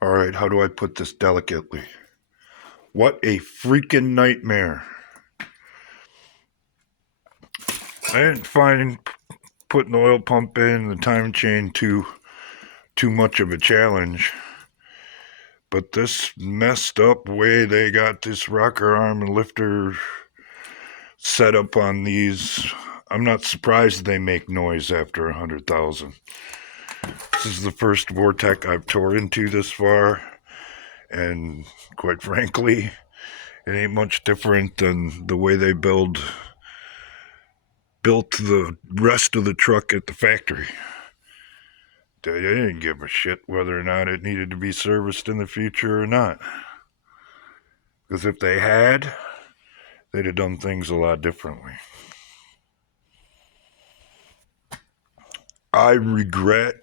All right, how do I put this delicately? What a freaking nightmare. I didn't find putting the oil pump in the time chain too much of a challenge. But this messed up way they got this rocker arm and lifter set up on these, I'm not surprised they make noise after 100,000. This is the first vortex I've tore into this far, and quite frankly, it ain't much different than the way they built the rest of the truck at the factory. They didn't give a shit whether or not it needed to be serviced in the future or not. Because if they had, they'd have done things a lot differently. I regret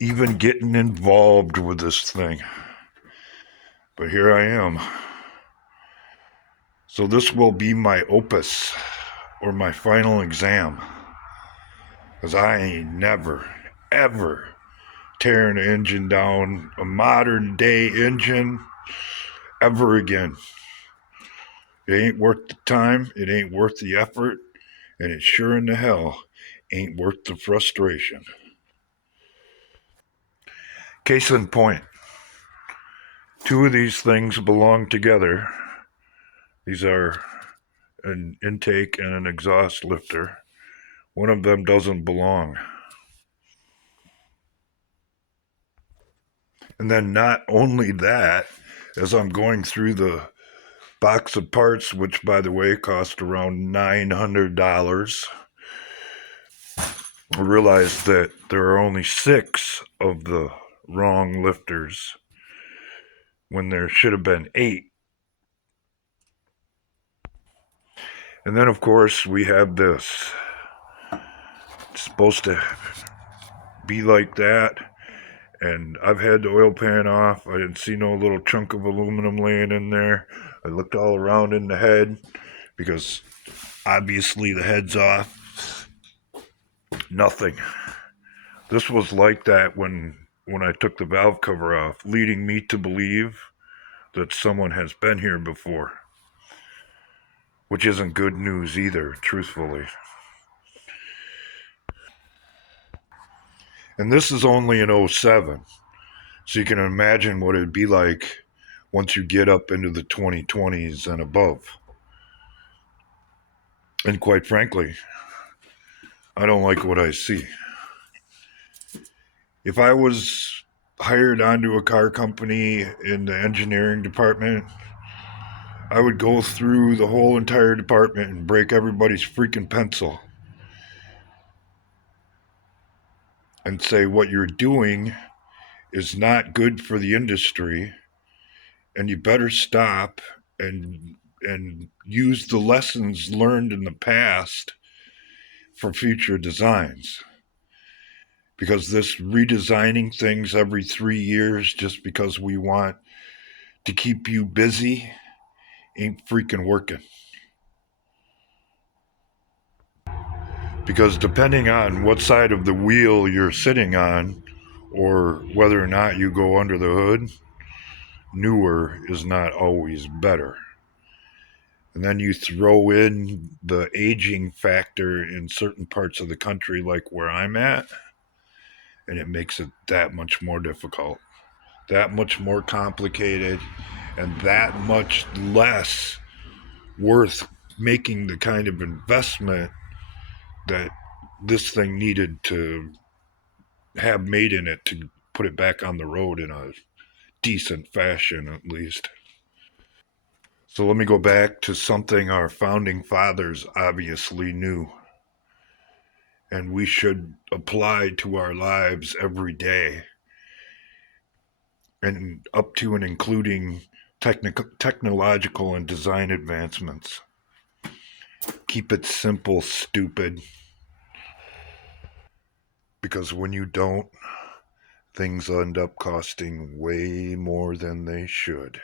even getting involved with this thing. But here I am. So this will be my opus, or my final exam. Because I ain't never, ever tearing an engine down, a modern day engine, ever again. It ain't worth the time, it ain't worth the effort, and it sure in the hell ain't worth the frustration. Case in point, two of these things belong together. These are an intake and an exhaust lifter. One of them doesn't belong. And then not only that, as I'm going through the box of parts, which by the way cost around $900, I realized that there are only 6 of the wrong lifters when there should have been 8. And then of course we have this. It's supposed to be like that, and I've had the oil pan off. I didn't see no little chunk of aluminum laying in there. I looked all around in the head because obviously the head's off. Nothing. This was like that when I took the valve cover off, leading me to believe that someone has been here before, which isn't good news either, truthfully. And this is only an 07, so you can imagine what it'd be like once you get up into the 2020s and above. And quite frankly, I don't like what I see. If I was hired onto a car company in the engineering department, I would go through the whole entire department and break everybody's freaking pencil and say what you're doing is not good for the industry, and you better stop and use the lessons learned in the past for future designs. Because this redesigning things every 3 years just because we want to keep you busy ain't freaking working. Because depending on what side of the wheel you're sitting on, or whether or not you go under the hood, newer is not always better. And then you throw in the aging factor in certain parts of the country, like where I'm at, and it makes it that much more difficult, that much more complicated, and that much less worth making the kind of investment that this thing needed to have made in it to put it back on the road in a decent fashion, at least. So let me go back to something our founding fathers obviously knew, and we should apply to our lives every day, and up to and including technological and design advancements. Keep it simple, stupid. Because when you don't, things end up costing way more than they should.